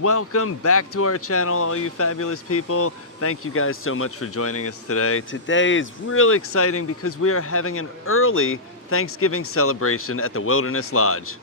Welcome back to our channel, all you fabulous people. Thank you guys so much for joining us today. Today is really exciting because we are having an early Thanksgiving celebration at the Wilderness Lodge.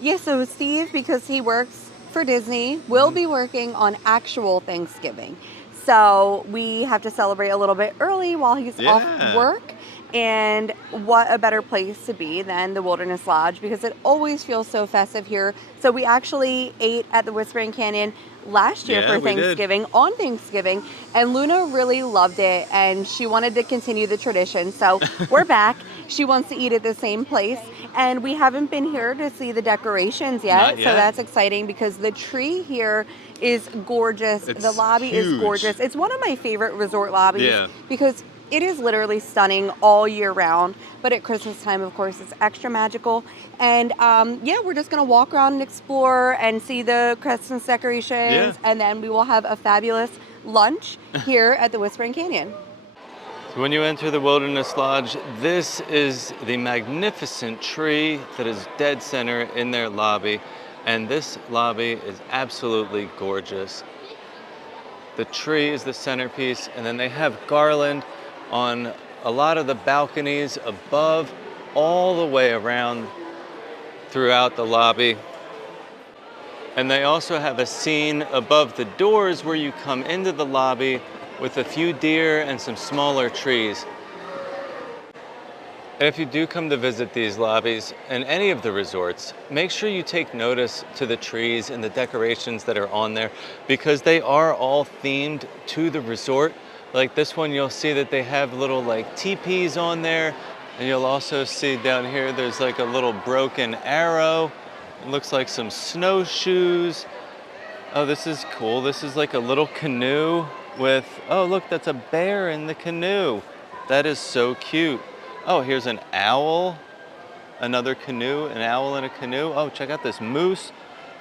Yeah, so Steve, because he works for Disney, will be working on actual Thanksgiving. So we have to celebrate a little bit early while he's off work. And what a better place to be than the Wilderness Lodge, because it always feels so festive here. So we actually ate at the Whispering Canyon last year for Thanksgiving, on Thanksgiving, and Luna really loved it and she wanted to continue the tradition. So we're back. She wants to eat at the same place, and we haven't been here to see the decorations yet. So that's exciting because the tree here is gorgeous. The lobby is gorgeous. It's one of my favorite resort lobbies because it is literally stunning all year round, but at Christmas time, of course, it's extra magical. And yeah, we're just gonna walk around and explore and see the Christmas decorations, and then we will have a fabulous lunch here at the Whispering Canyon. So when you enter the Wilderness Lodge, this is the magnificent tree that is dead center in their lobby. And this lobby is absolutely gorgeous. The tree is the centerpiece, and then they have garland on a lot of the balconies above, all the way around throughout the lobby. And they also have a scene above the doors where you come into the lobby with a few deer and some smaller trees. And if you do come to visit these lobbies and any of the resorts, make sure you take notice to the trees and the decorations that are on there, because they are all themed to the resort. Like this one, you'll see that they have little like teepees on there, and you'll also see down here there's like a little broken arrow. It looks like some snowshoes. Oh, this is cool. This is like a little canoe with, oh look, that's a bear in the canoe. That is so cute. Oh, here's an owl, another canoe, an owl in a canoe. Oh, check out this moose.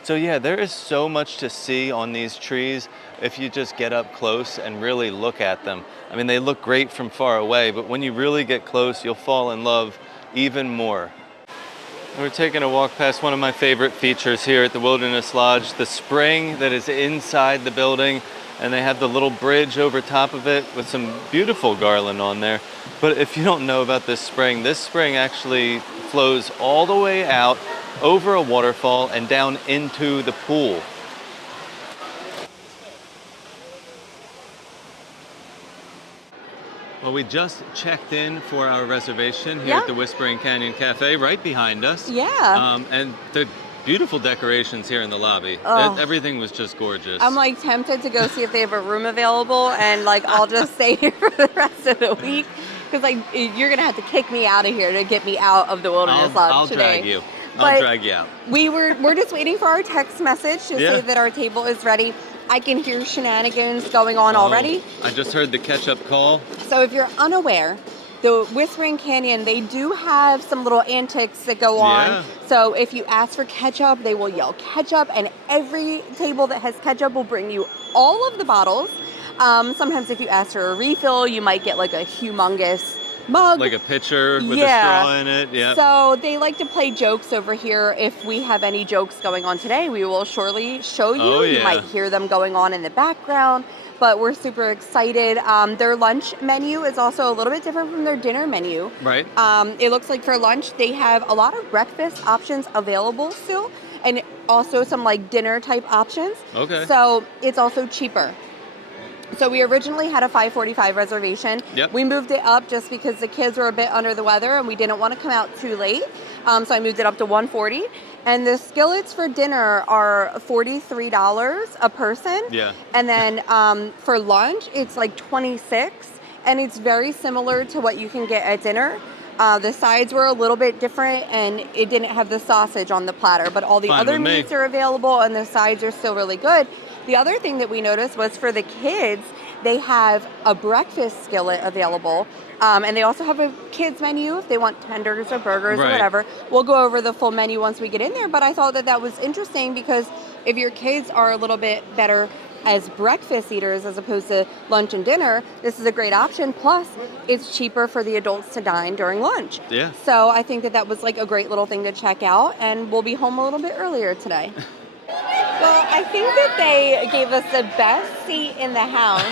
So yeah, there is so much to see on these trees if you just get up close and really look at them. I mean, they look great from far away, but when you really get close, you'll fall in love even more. We're taking a walk past one of my favorite features here at the Wilderness Lodge, the spring that is inside the building, and they have the little bridge over top of it with some beautiful garland on there. But if you don't know about this spring actually flows all the way out over a waterfall and down into the pool. Well, we just checked in for our reservation here at the Whispering Canyon Café, right behind us. And the beautiful decorations here in the lobby. Everything was just gorgeous. I'm like tempted to go see if they have a room available, and like I'll just stay here for the rest of the week, because like you're gonna have to kick me out of here to get me out of the Wilderness Lodge today. I'll drag you. I'll drag you out. We're just waiting for our text message to say that our table is ready. I can hear shenanigans going on already. I just heard the catch-up call. So if you're unaware, the Whispering Canyon, they do have some little antics that go on. So if you ask for ketchup, they will yell ketchup, and every table that has ketchup will bring you all of the bottles. Sometimes if you ask for a refill, you might get like a humongous mug. Like a pitcher with a straw in it. So they like to play jokes over here. If we have any jokes going on today, we will surely show you. You might hear them going on in the background, but we're super excited. Their lunch menu is also a little bit different from their dinner menu. Right. It looks like for lunch, they have a lot of breakfast options available still, and also some like dinner type options. Okay. So it's also cheaper. So we originally had a 5:45 reservation. We moved it up just because the kids were a bit under the weather and we didn't want to come out too late. So I moved it up to 1:40. And the skillets for dinner are $43 a person. And then for lunch, it's like $26. And it's very similar to what you can get at dinner. The sides were a little bit different, and it didn't have the sausage on the platter, but all the other meats are available and the sides are still really good. The other thing that we noticed was for the kids, they have a breakfast skillet available. And they also have a kids menu if they want tenders or burgers or whatever. We'll go over the full menu once we get in there. But I thought that was interesting because if your kids are a little bit better as breakfast eaters as opposed to lunch and dinner, this is a great option. Plus, it's cheaper for the adults to dine during lunch. Yeah. So I think that was like a great little thing to check out, and we'll be home a little bit earlier today. Well, I think that they gave us the best seat in the house.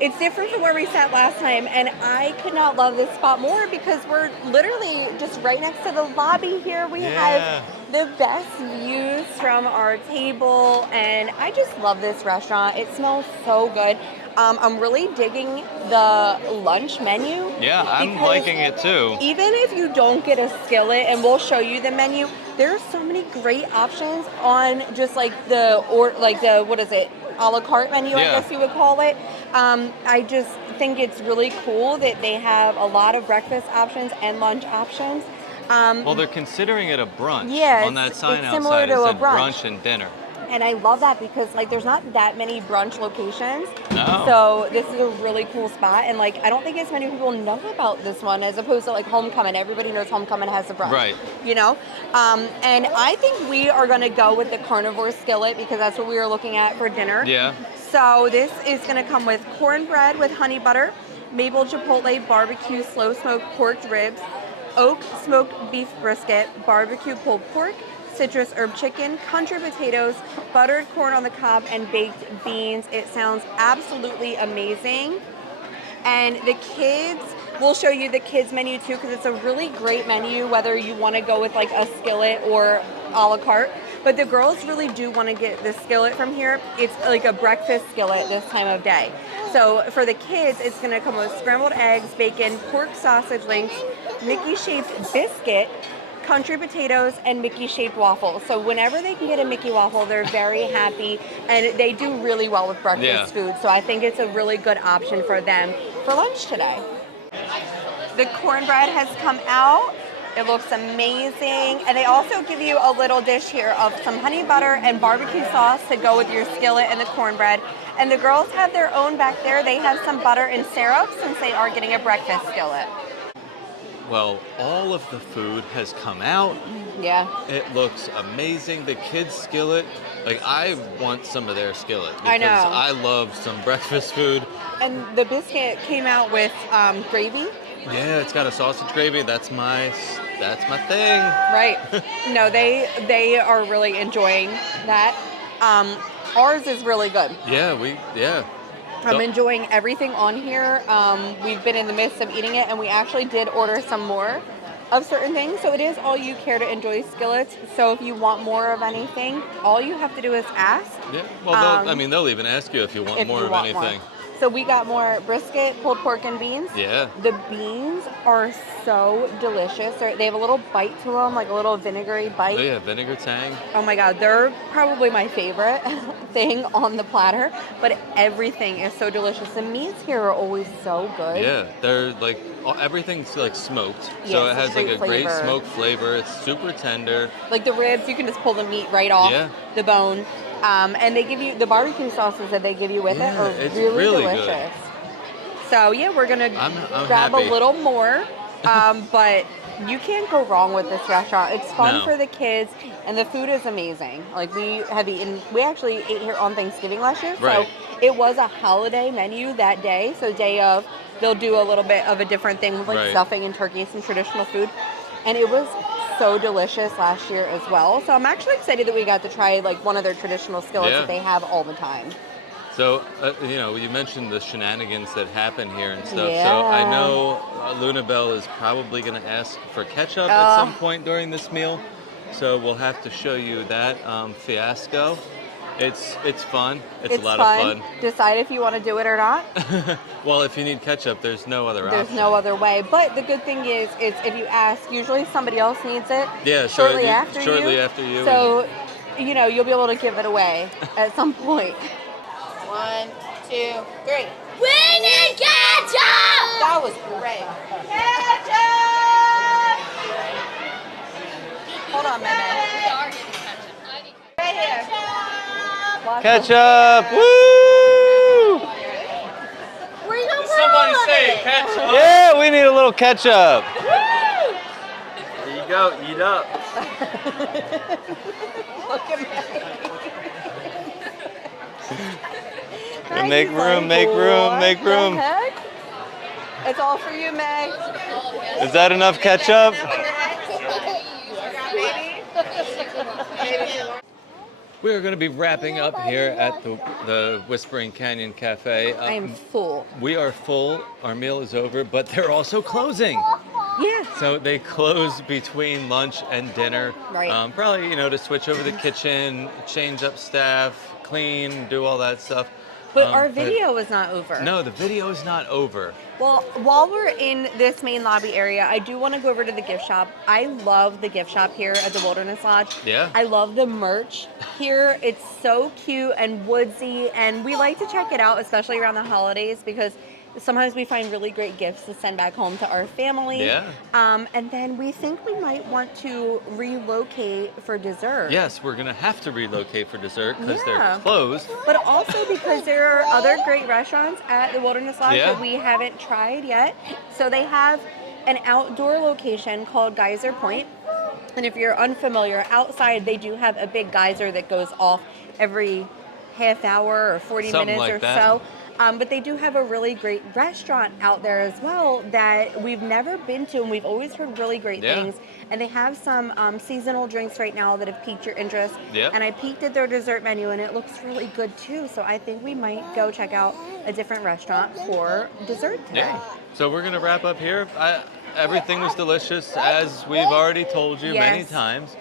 It's different from where we sat last time, and I could not love this spot more because we're literally just right next to the lobby here. We have the best views from our table, and I just love this restaurant. It smells so good. I'm really digging the lunch menu. Yeah, I'm liking it too. Even if you don't get a skillet, and we'll show you the menu, there's so many great options on just like what is it, a la carte menu, I guess you would call it. I just think it's really cool that they have a lot of breakfast options and lunch options. Well, they're considering it a brunch. Yeah, on that sign it's similar outside to it a said brunch. brunch and dinner. And I love that because like there's not that many brunch locations. No. So this is a really cool spot, and like I don't think as many people know about this one as opposed to like Homecoming. Everybody knows Homecoming has a brunch. Right. You know? And I think we are gonna go with the carnivore skillet because that's what we were looking at for dinner. Yeah. So this is gonna come with cornbread with honey butter, maple chipotle barbecue slow smoked pork ribs, oak smoked beef brisket, barbecue pulled pork, citrus herb chicken, country potatoes, buttered corn on the cob, and baked beans. It sounds absolutely amazing. And the kids, we'll show you the kids menu too because it's a really great menu whether you want to go with like a skillet or a la carte. But the girls really do want to get the skillet from here. It's like a breakfast skillet this time of day. So for the kids, it's going to come with scrambled eggs, bacon, pork sausage links, Mickey-shaped biscuit, country potatoes, and Mickey-shaped waffles. So whenever they can get a Mickey waffle, they're very happy, and they do really well with breakfast food. So I think it's a really good option for them for lunch today. The cornbread has come out. It looks amazing. And they also give you a little dish here of some honey butter and barbecue sauce to go with your skillet and the cornbread. And the girls have their own back there. They have some butter and syrup since they are getting a breakfast skillet. Well, all of the food has come out. Yeah. It looks amazing. The kids' skillet, like I want some of their skillet because I know. I love some breakfast food. And the biscuit came out with gravy. Yeah, it's got a sausage gravy. That's my thing. Right. No, they are really enjoying that. Ours is really good. Yeah. I'm enjoying everything on here. We've been in the midst of eating it, and we actually did order some more of certain things. So it is all you care to enjoy skillets. So if you want more of anything, all you have to do is ask. Yeah. Well, they'll even ask you if you want more of anything. So we got more brisket, pulled pork, and beans. Yeah. The beans are so delicious. They have a little bite to them, like a little vinegary bite. Oh yeah, vinegar tang. Oh my God, they're probably my favorite thing on the platter, but everything is so delicious. The meats here are always so good. Yeah, they're like, everything's like smoked. Yes, so it has like a great flavor. smoked flavor. It's super tender. Like the ribs, you can just pull the meat right off the bone. And they give you, the barbecue sauces that they give you with it are really delicious. Good. So yeah, we're gonna I'm grab happy. a little more, but you can't go wrong with this restaurant. It's fun for the kids, and the food is amazing. Like we actually ate here on Thanksgiving last year, so it was a holiday menu that day. So day of, they'll do a little bit of a different thing with like stuffing and turkey, some traditional food, and it was so delicious last year as well. So I'm actually excited that we got to try like one of their traditional skillets that they have all the time. So, you mentioned the shenanigans that happen here and stuff. Yeah. So I know Luna Bell is probably going to ask for ketchup at some point during this meal. So we'll have to show you that fiasco. It's fun. It's a lot of fun. Decide if you want to do it or not. Well, if you need ketchup, there's no other option. There's no other way. But the good thing is if you ask, usually somebody else needs it. Yeah, shortly after you. So, you'll be able to give it away at some point. 1, 2, 3. We need ketchup! That was great. Ketchup! Hold on, baby. Right here. Ketchup! Woo! Where you gonna Somebody put say it? ketchup. Yeah, we need a little ketchup. There you go, eat up. Look at me. Meg, Make he's room, like, make room, "What make the room." heck?" It's all for you, Meg. Is that enough ketchup? We are going to be wrapping up here at the Whispering Canyon Cafe. I am full. We are full. Our meal is over, but they're also closing. Yeah. So they close between lunch and dinner. Right. Probably, to switch over the kitchen, change up staff, clean, do all that stuff. But our video is not over. No, the video is not over. Well, while we're in this main lobby area, I do want to go over to the gift shop. I love the gift shop here at the Wilderness Lodge. Yeah. I love the merch here. It's so cute and woodsy, and we like to check it out, especially around the holidays, because sometimes we find really great gifts to send back home to our family. Yeah. And then we think we might want to relocate for dessert. Yes, we're going to have to relocate for dessert because they're Yeah. closed. But also because there are other great restaurants at the Wilderness Lodge Yeah. that we haven't tried yet. So they have an outdoor location called Geyser Point. And if you're unfamiliar, outside they do have a big geyser that goes off every half hour or 40 Something minutes like or that. so. But they do have a really great restaurant out there as well that we've never been to, and we've always heard really great Yeah. things. And they have some seasonal drinks right now that have piqued your interest. Yeah. And I peeked at their dessert menu, and it looks really good too. So I think we might go check out a different restaurant for dessert today. Yeah. So we're going to wrap up here. Everything was delicious, as we've already told you many Yes. times.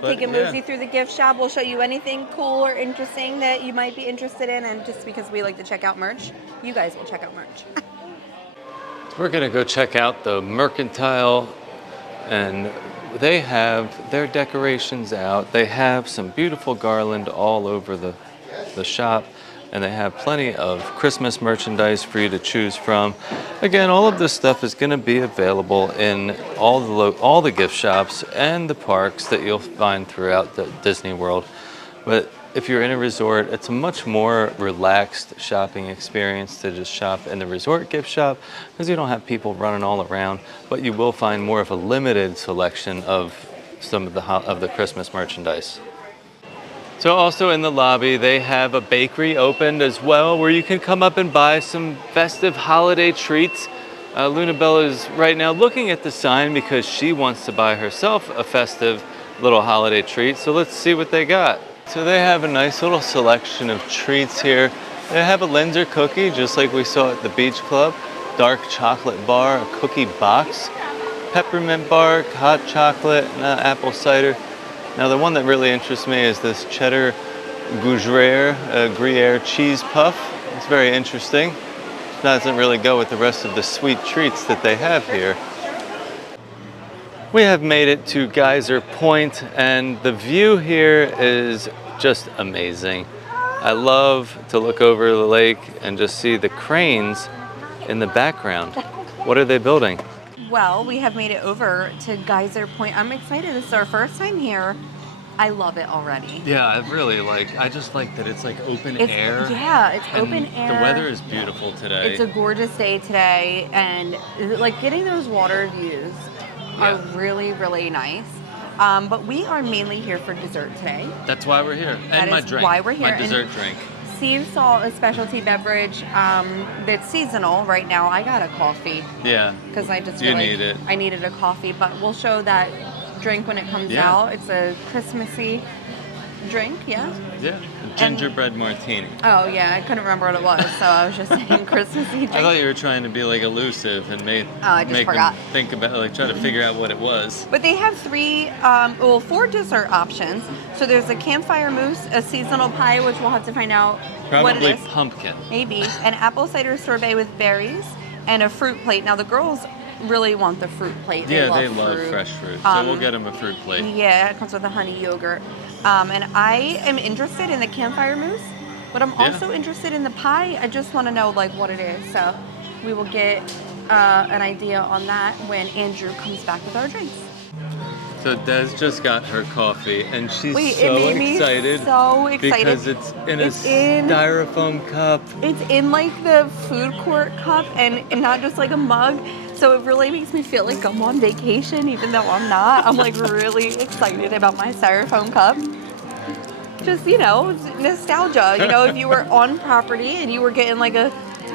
But Take a yeah. mosey through the gift shop. We'll show you anything cool or interesting that you might be interested in. And just because we like to check out merch, you guys will check out merch. We're going to go check out the Mercantile, and they have their decorations out. They have some beautiful garland all over the shop, and they have plenty of Christmas merchandise for you to choose from. Again, all of this stuff is going to be available in all the gift shops and the parks that you'll find throughout the Disney World. But if you're in a resort, it's a much more relaxed shopping experience to just shop in the resort gift shop because you don't have people running all around, but you will find more of a limited selection of some of the Christmas merchandise. So also in the lobby, they have a bakery opened as well where you can come up and buy some festive holiday treats. Lunabella is right now looking at the sign because she wants to buy herself a festive little holiday treat. So let's see what they got. So they have a nice little selection of treats here. They have a Linzer cookie, just like we saw at the Beach Club, dark chocolate bar, a cookie box, peppermint bark, hot chocolate, and apple cider. Now the one that really interests me is this cheddar Gruyere cheese puff. It's very interesting. It doesn't really go with the rest of the sweet treats that they have here. We have made it to Geyser Point, and the view here is just amazing. I love to look over the lake and just see the cranes in the background. What are they building? Well, we have made it over to Geyser Point. I'm excited. This is our first time here. I love it already. Yeah, I just like that it's like open air. Yeah, it's and open air. The weather is beautiful today. It's a gorgeous day today, and like getting those water views are really, really nice. But we are mainly here for dessert today. That's why we're here. That And my is drink. why we're here. My dessert drink. Steve saw a specialty beverage that's seasonal right now. I got a coffee Yeah. because I just You feel like need it. I needed a coffee, but we'll show that drink when it comes Yeah. out. It's a Christmassy drink, yeah? Yeah. Gingerbread martini. Oh, yeah, I couldn't remember what it was, so I was just saying Christmassy drink. I thought you were trying to be like elusive and I just make forgot. them think about, like, try to figure out what it was. But they have four dessert options. So there's a campfire mousse, a seasonal pie, which we'll have to find out what it Probably is. pumpkin. Maybe. An apple cider sorbet with berries and a fruit plate. Now the girls really want the fruit plate. They love fruit. fresh fruit. So we'll get them a fruit plate. Yeah, it comes with a honey yogurt. And I am interested in the campfire mousse, but I'm also interested in the pie. I just want to know like what it is. So we will get an idea on that when Andrew comes back with our drinks. So Des just got her coffee, and she's Wait, so it made me excited. so excited. Because it's in a It's in- styrofoam cup. It's in like the food court cup and not just like a mug. So it really makes me feel like I'm on vacation, even though I'm not. I'm like really excited about my styrofoam cup. just, nostalgia. If you were on property and you were getting like a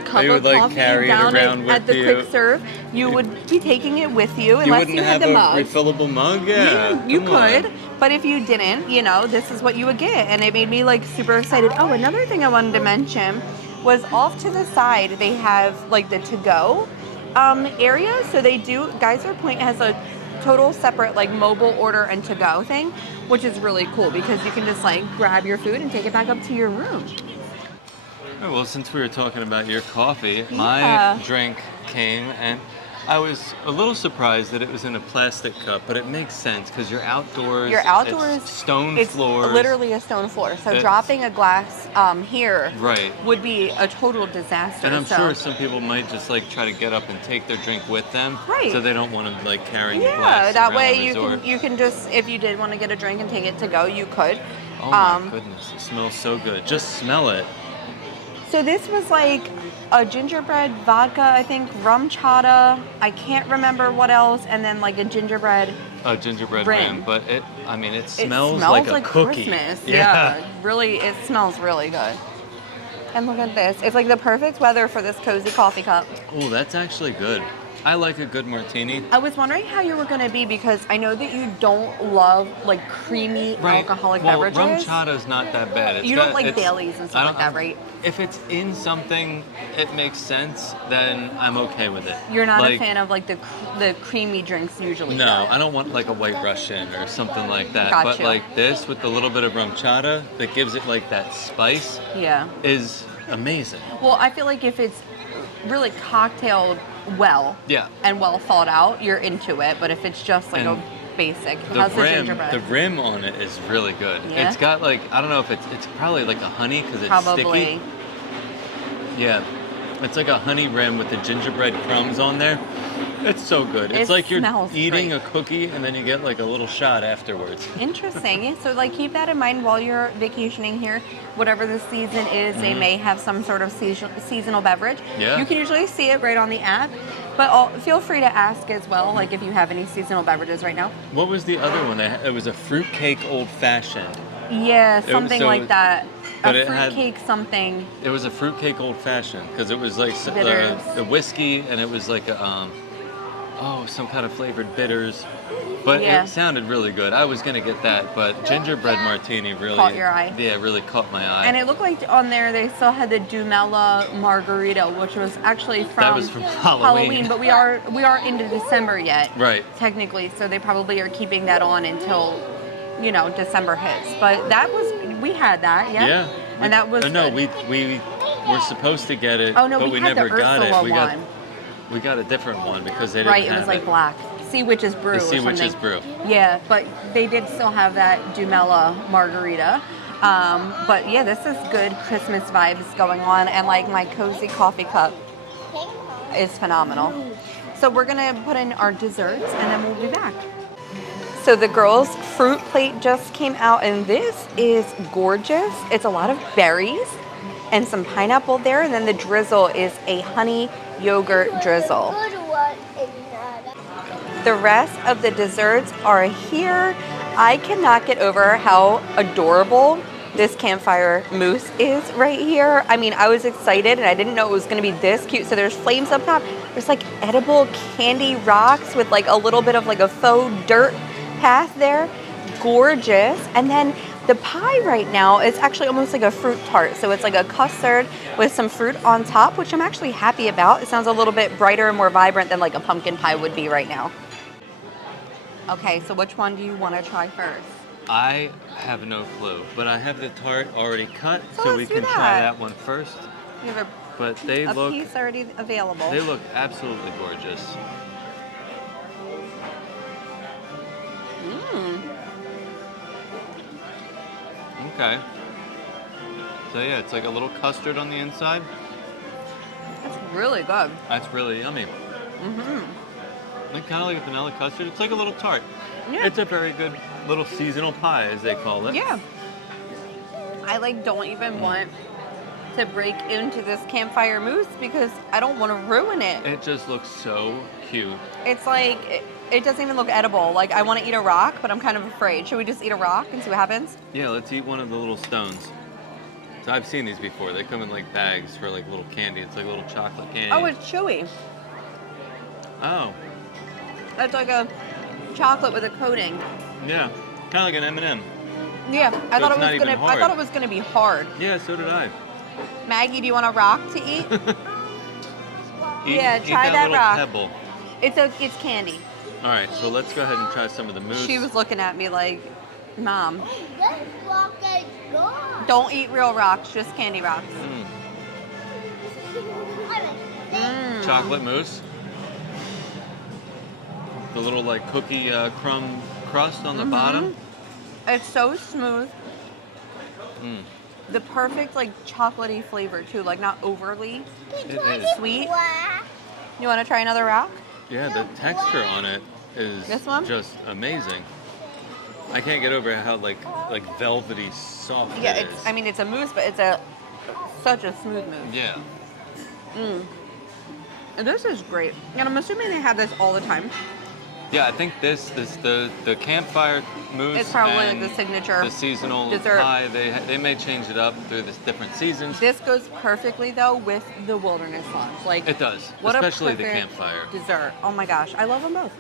cup You of would, like, coffee carry it down around at with the you. quick serve, you would be taking it with you You unless wouldn't you had have the a mug. refillable mug? Yeah. You come on. could, but if you didn't, this is what you would get. And it made me like super excited. Oh, another thing I wanted to mention was off to the side, they have like the to-go area. So Geyser Point has a total separate like mobile order and to-go thing, which is really cool because you can just like grab your food and take it back up to your room. Oh, well, since we were talking about your coffee, Yeah. my drink came and I was a little surprised that it was in a plastic cup, but it makes sense because you're outdoors. It's stone floors. It's literally a stone floor. So It's- dropping a glass here Right. would be a total disaster. And I'm so. sure some people might just like try to get up and take their drink with them. Right. So they don't want to like carry Yeah, glass that around way the resort. you can just, if you did want to get a drink and take it to go, you could. Oh my goodness, it smells so good. Just smell it. So this was like a gingerbread vodka, I think, rum chata. I can't remember what else, and then like a gingerbread. A gingerbread Rim. rim, but it It smells like a cookie. Christmas. Yeah, really, it smells really good. And look at this. It's like the perfect weather for this cozy coffee cup. Oh, that's actually good. I like a good martini. I was wondering how you were going to be because I know that you don't love like creamy alcoholic beverages. Rum chata's not that bad. You don't like Baileys and stuff like that, right? If it's in something, it makes sense, then I'm okay with it. You're not a fan of like the creamy drinks usually. No, though. I don't want like a White Russian or something like that. Got but you. like this with a little bit of rum chata that gives it like that spice Yeah. is amazing. Well, I feel like if it's really cocktailed well Yeah. and well thought out, you're into it. But if it's just like And a basic, The how's the rim, gingerbread? the rim on it is really good. Yeah? It's got like, I don't know if it's probably like a honey because it's Probably. sticky. Yeah, it's like a honey rim with the gingerbread crumbs on there. It's so good. It's It like you're smells eating great. a cookie and then you get like a little shot afterwards. Interesting. So like keep that in mind while you're vacationing here. Whatever the season is, they may have some sort of seasonal beverage. Yeah. You can usually see it right on the app, but feel free to ask as well, like if you have any seasonal beverages right now. What was the other one? It was a fruitcake old fashioned. Yeah, something like that. but A it had- fruitcake something. It was a fruitcake old fashioned because it was like Bitters. the whiskey and it was like a some kind of flavored bitters. But Yeah. it sounded really good. I was gonna get that, but gingerbread martini really Caught your eye. Yeah, really caught my eye. And it looked like on there they still had the Dumela margarita, which was actually from, That was from Halloween. but we are into December yet. Right. Technically, so they probably are keeping that on until December hits. But we had that, yeah. Yeah. And that was no, good. we were supposed to get it, Oh no, but we we had never the got Ursula it. one. We got a different one because they didn't Right, it have was like black. Sea Witch's Brew The or Sea something. Witch's Brew. Yeah, but they did still have that Dumela margarita. But yeah, this is good Christmas vibes going on, and like my cozy coffee cup is phenomenal. So we're gonna put in our desserts and then we'll be back. So the girls' fruit plate just came out and this is gorgeous. It's a lot of berries and some pineapple there, and then the drizzle is a honey yogurt drizzle. The rest of the desserts are here. I cannot get over how adorable this campfire mousse is right here. I mean, I was excited and I didn't know it was gonna be this cute. So there's flames up top. There's like edible candy rocks with like a little bit of like a faux dirt path there. Gorgeous. And then the pie right now is actually almost like a fruit tart. So it's like a custard with some fruit on top, which I'm actually happy about. It sounds a little bit brighter and more vibrant than like a pumpkin pie would be right now. Okay, so which one do you want to try first? I have no clue, but I have the tart already cut, So so we let's do can try that. that one first. You have But they a look piece already available. they look absolutely gorgeous. Okay. So yeah, it's like a little custard on the inside. That's really good. That's really yummy. Like kind of like a vanilla custard. It's like a little tart. Yeah. It's a very good little seasonal pie, as they call it. Yeah. I like don't even want to break into this campfire mousse because I don't want to ruin it. It just looks so cute. It's like It doesn't even look edible. Like, I want to eat a rock, but I'm kind of afraid. Should we just eat a rock and see what happens? Yeah, let's eat one of the little stones. So I've seen these before. They come in like bags for like little candy. It's like little chocolate candy. Oh, it's chewy. Oh, It's like a chocolate with a coating. yeah, kind of like an M&M. Yeah, I thought it's not even I hard. thought it was gonna be hard. Yeah, so did I. Maggie, do you want a rock to eat? Yeah, Eat try that little rock. pebble. It's candy. All right, so let's go ahead and try some of the mousse. She was looking at me like, Mom, This rock is gone. don't eat real rocks, just candy rocks. Chocolate mousse. The little like cookie crumb crust on the bottom. It's so smooth. The perfect like chocolatey flavor too, like not overly It is. sweet. You want to try another rock? Yeah, the texture on it is This one? just amazing. I can't get over how like velvety soft Yeah, it it's. is. I mean, it's a mousse, but it's such a smooth mousse. Yeah. And this is great. And I'm assuming they have this all the time. Yeah, I think the campfire mousse. It's probably like and the signature the seasonal dessert. pie. They may change it up through the different seasons. This goes perfectly though with the wilderness lunch. Like It does, what especially a the perfect campfire. dessert. Oh my gosh, I love them both.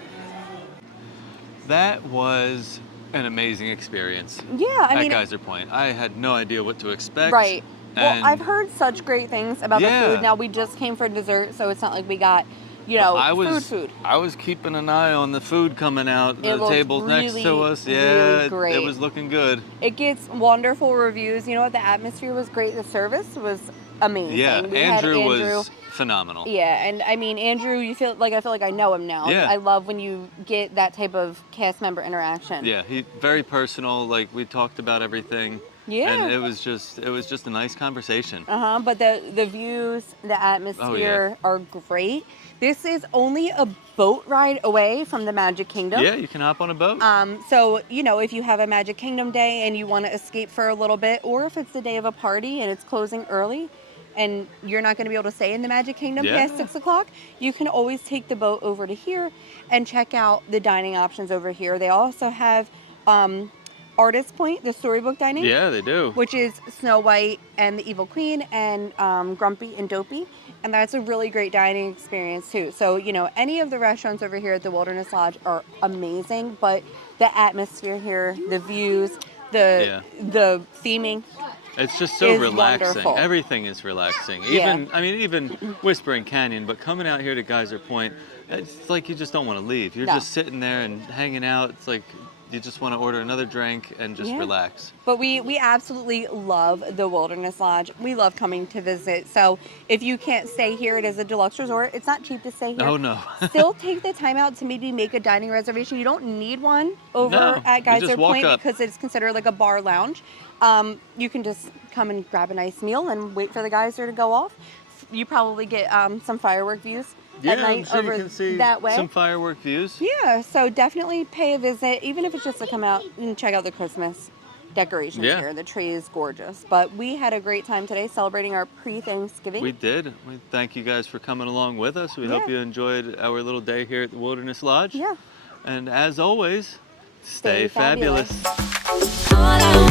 That was an amazing experience. Yeah, I at mean, Geyser Point. I had no idea what to expect. right. Well, and I've heard such great things about the Yeah. food. Now we just came for dessert, so it's not like we got, you know, food. I was keeping an eye on the food coming out, the looked tables next to really, us. Yeah, really it great. was looking good. It gets wonderful reviews. You know what? The atmosphere was great. The service was amazing. Yeah, We had Andrew was phenomenal. Yeah, and I mean, Andrew, I feel like I know him now. Yeah. I love when you get that type of cast member interaction. Yeah, he very personal. Like we talked about everything. Yeah. And it was just a nice conversation. But the views, the atmosphere are great. This is only a boat ride away from the Magic Kingdom. Yeah, you can hop on a boat. So, you know, if you have a Magic Kingdom day and you want to escape for a little bit, or if it's the day of a party and it's closing early and you're not going to be able to stay in the Magic Kingdom past 6 o'clock, you can always take the boat over to here and check out the dining options over here. They also have Artist Point, the storybook dining. Yeah, they do. Which is Snow White and the Evil Queen and Grumpy and Dopey. And that's a really great dining experience too. So, you know, any of the restaurants over here at the Wilderness Lodge are amazing, but the atmosphere here, the views, the theming. It's just so is relaxing. wonderful. Everything is relaxing. Yeah. Even Whispering Canyon, but coming out here to Geyser Point, it's like you just don't want to leave. You're No. just sitting there and hanging out. It's like you just want to order another drink and just relax. But we absolutely love the Wilderness Lodge. We love coming to visit. So if you can't stay here, it is a deluxe resort. It's not cheap to stay here. Oh, no. Still take the time out to maybe make a dining reservation. You don't need one over No, at you Geyser just walk Point up. because it's considered like a bar lounge. You can just come and grab a nice meal and wait for the geyser to go off. You probably get some firework views at night I'm sure over you can see that way. some firework views. Yeah, so definitely pay a visit, even if it's just to come out and check out the Christmas decorations here. The tree is gorgeous. But we had a great time today celebrating our pre-Thanksgiving. We did. We thank you guys for coming along with us. We hope you enjoyed our little day here at the Wilderness Lodge. Yeah. And as always, stay Stay fabulous. fabulous. All I